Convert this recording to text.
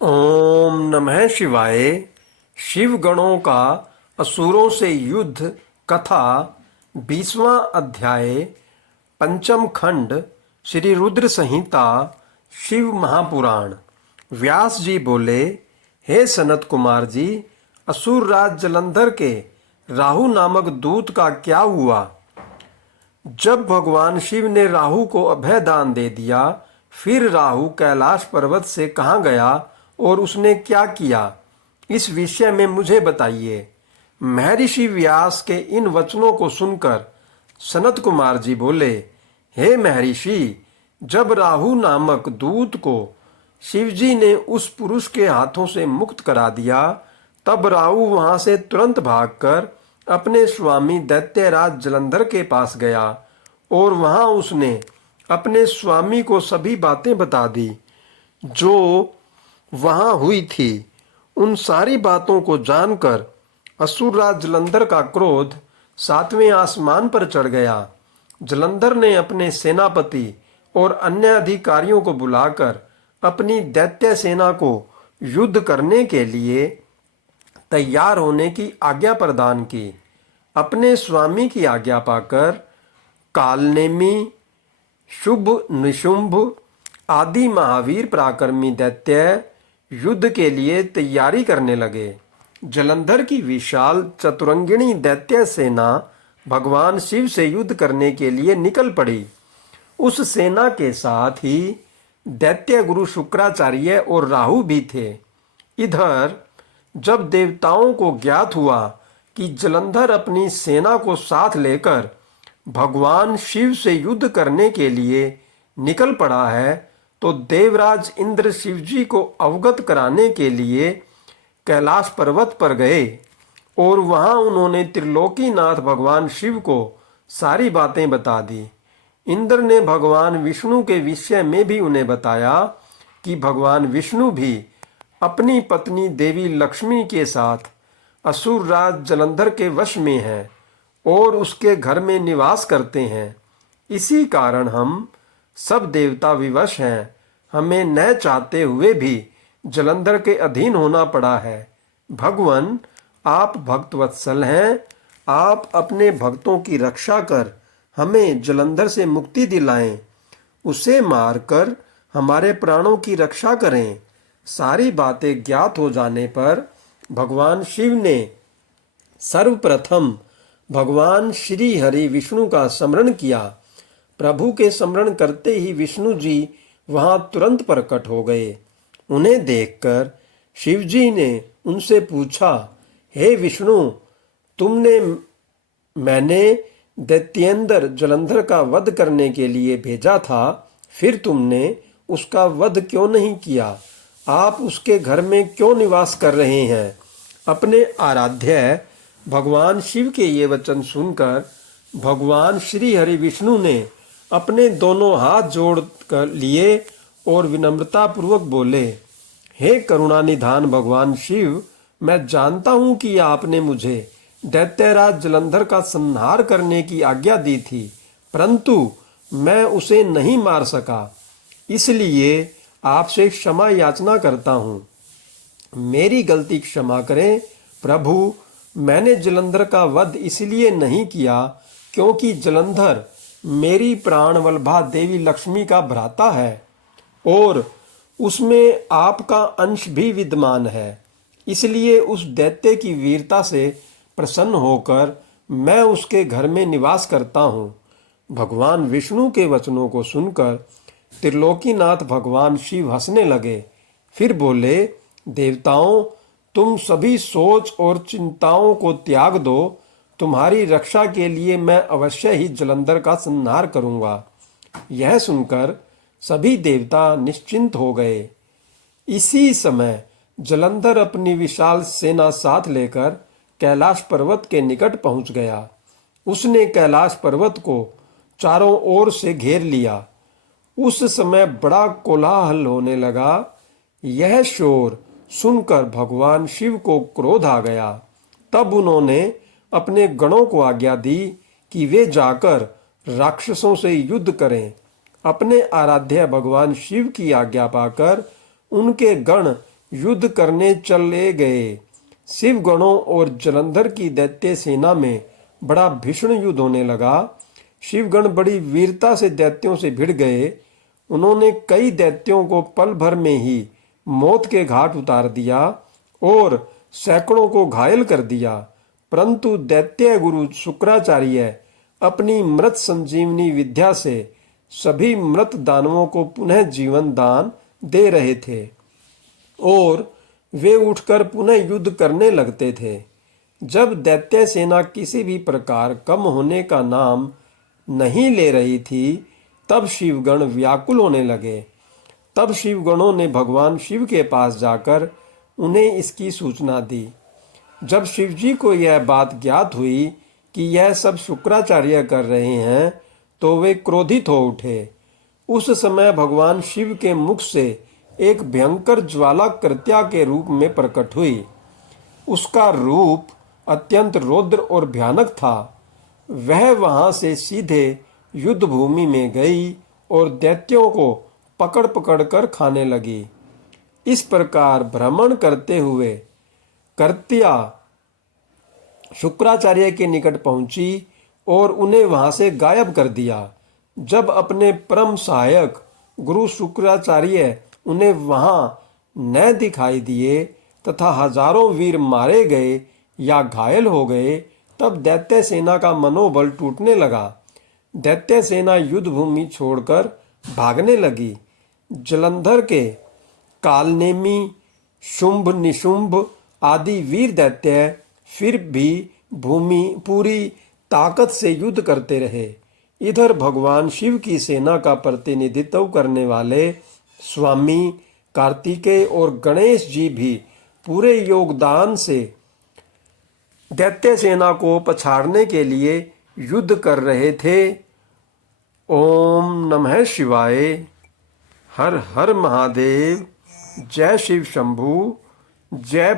ओम नमः शिवाय। शिव गणों का असुरों से युद्ध कथा 20वां अध्याय पंचम खंड श्री रुद्र संहिता शिव महापुराण। व्यास जी बोले, हे सनत कुमार जी, असुर राज जलंधर के राहु नामक दूत का क्या हुआ? जब भगवान शिव ने राहु को अभय दान दे दिया, फिर राहु कैलाश पर्वत से कहाँ गया और उसने क्या किया, इस विषय में मुझे बताइए। महर्षि व्यास के इन वचनों को सुनकर सनत कुमार जी बोले, हे महर्षि, जब राहु नामक दूत को शिवजी ने उस पुरुष के हाथों से मुक्त करा दिया, तब राहु वहां से तुरंत भागकर अपने स्वामी दैत्यराज जलंधर के पास गया और वहां उसने अपने स्वामी को सभी बातें बता दी जो वहां हुई थी। उन सारी बातों को जानकर असुरराज जलंधर का क्रोध 7वें आसमान पर चढ़ गया। जलंधर ने अपने सेनापति और अन्य अधिकारियों को बुलाकर अपनी दैत्य सेना को युद्ध करने के लिए तैयार होने की आज्ञा प्रदान की। अपने स्वामी की आज्ञा पाकर कालनेमी, शुभ निशुंभ आदि महावीर पराक्रमी दैत्य युद्ध के लिए तैयारी करने लगे। जलंधर की विशाल चतुरंगिणी दैत्य सेना भगवान शिव से युद्ध करने के लिए निकल पड़ी। उस सेना के साथ ही दैत्य गुरु शुक्राचार्य और राहु भी थे। इधर जब देवताओं को ज्ञात हुआ कि जलंधर अपनी सेना को साथ लेकर भगवान शिव से युद्ध करने के लिए निकल पड़ा है, तो देवराज इंद्र शिवजी को अवगत कराने के लिए कैलाश पर्वत पर गए और वहां उन्होंने त्रिलोकीनाथ भगवान शिव को सारी बातें बता दी। इंद्र ने भगवान विष्णु के विषय में भी उन्हें बताया कि भगवान विष्णु भी अपनी पत्नी देवी लक्ष्मी के साथ असुर राज जलंधर के वश में हैं और उसके घर में निवास करते हैं। इसी कारण हम सब देवता विवश हैं। हमें न चाहते हुए भी जलंधर के अधीन होना पड़ा है। भगवान, आप भक्तवत्सल हैं। आप अपने भक्तों की रक्षा कर हमें जलंधर से मुक्ति दिलाएं। उसे मारकर हमारे प्राणों की रक्षा करें। सारी बातें ज्ञात हो जाने पर भगवान शिव ने सर्वप्रथम भगवान श्री हरि विष्णु का स्मरण किया। प्रभु के स्मरण करते ही विष्णु जी वहां तुरंत प्रकट हो गए। उन्हें देखकर शिवजी ने उनसे पूछा, हे विष्णु, मैंने दैत्येंद्र जलंधर का वध करने के लिए भेजा था, फिर तुमने उसका वध क्यों नहीं किया? आप उसके घर में क्यों निवास कर रहे हैं? अपने आराध्य भगवान शिव के ये वचन सुनकर भगवान श्री हरि विष्णु ने अपने दोनों हाथ जोड़ कर लिए और विनम्रता पूर्वक बोले, हे करुणानिधान भगवान शिव, मैं जानता हूं कि आपने मुझे दैत्यराज जलंधर का संहार करने की आज्ञा दी थी, परंतु मैं उसे नहीं मार सका। इसलिए आपसे क्षमा याचना करता हूं। मेरी गलती क्षमा करें प्रभु। मैंने जलंधर का वध इसलिए नहीं किया क्योंकि जलंधर मेरी प्राणवल्लभा देवी लक्ष्मी का भ्राता है और उसमें आपका अंश भी विद्यमान है। इसलिए उस दैत्य की वीरता से प्रसन्न होकर मैं उसके घर में निवास करता हूँ। भगवान विष्णु के वचनों को सुनकर त्रिलोकीनाथ भगवान शिव हंसने लगे। फिर बोले, देवताओं, तुम सभी सोच और चिंताओं को त्याग दो। तुम्हारी रक्षा के लिए मैं अवश्य ही जलंधर का संहार करूंगा। यह सुनकर सभी देवता निश्चिंत हो गए। इसी समय जलंधर अपनी विशाल सेना साथ लेकर कैलाश पर्वत के निकट पहुंच गया। उसने कैलाश पर्वत को चारों ओर से घेर लिया। उस समय बड़ा कोलाहल होने लगा। यह शोर सुनकर भगवान शिव को क्रोध आ गया। तब उन्होंने अपने गणों को आज्ञा दी कि वे जाकर राक्षसों से युद्ध करें। अपने आराध्य भगवान शिव की आज्ञा पाकर उनके गण युद्ध करने चले गए। शिव गणों और जलंधर की दैत्य सेना में बड़ा भीषण युद्ध होने लगा। शिवगण बड़ी वीरता से दैत्यों से भिड़ गए। उन्होंने कई दैत्यों को पल भर में ही मौत के घाट उतार दिया और सैकड़ों को घायल कर दिया। परंतु दैत्य गुरु शुक्राचार्य अपनी मृत संजीवनी विद्या से सभी मृत दानवों को पुनः जीवन दान दे रहे थे और वे उठकर पुनः युद्ध करने लगते थे। जब दैत्य सेना किसी भी प्रकार कम होने का नाम नहीं ले रही थी, तब शिवगण व्याकुल होने लगे। तब शिवगणों ने भगवान शिव के पास जाकर उन्हें इसकी सूचना दी। जब शिवजी को यह बात ज्ञात हुई कि यह सब शुक्राचार्य कर रहे हैं, तो वे क्रोधित हो उठे। उस समय भगवान शिव के मुख से एक भयंकर ज्वाला कृत्या के रूप में प्रकट हुई। उसका रूप अत्यंत रौद्र और भयानक था। वह वहां से सीधे युद्ध भूमि में गई और दैत्यों को पकड़ पकड़ कर खाने लगी। इस प्रकार भ्रमण करते हुए कृत्या शुक्राचार्य के निकट पहुंची और उन्हें वहां से गायब कर दिया। जब अपने परम सहायक गुरु शुक्राचार्य उन्हें वहां न दिखाई दिए तथा हजारों वीर मारे गए या घायल हो गए, तब दैत्य सेना का मनोबल टूटने लगा। दैत्य सेना युद्ध भूमि छोड़कर भागने लगी। जलंधर के कालनेमी, शुंभ, निशुंभ आदि वीर दैत्य फिर भी भूमि पूरी ताकत से युद्ध करते रहे। इधर भगवान शिव की सेना का प्रतिनिधित्व करने वाले स्वामी कार्तिकेय और गणेश जी भी पूरे योगदान से दैत्य सेना को पछाड़ने के लिए युद्ध कर रहे थे। ओम नमः शिवाय। हर हर महादेव। जय शिव शंभू। जय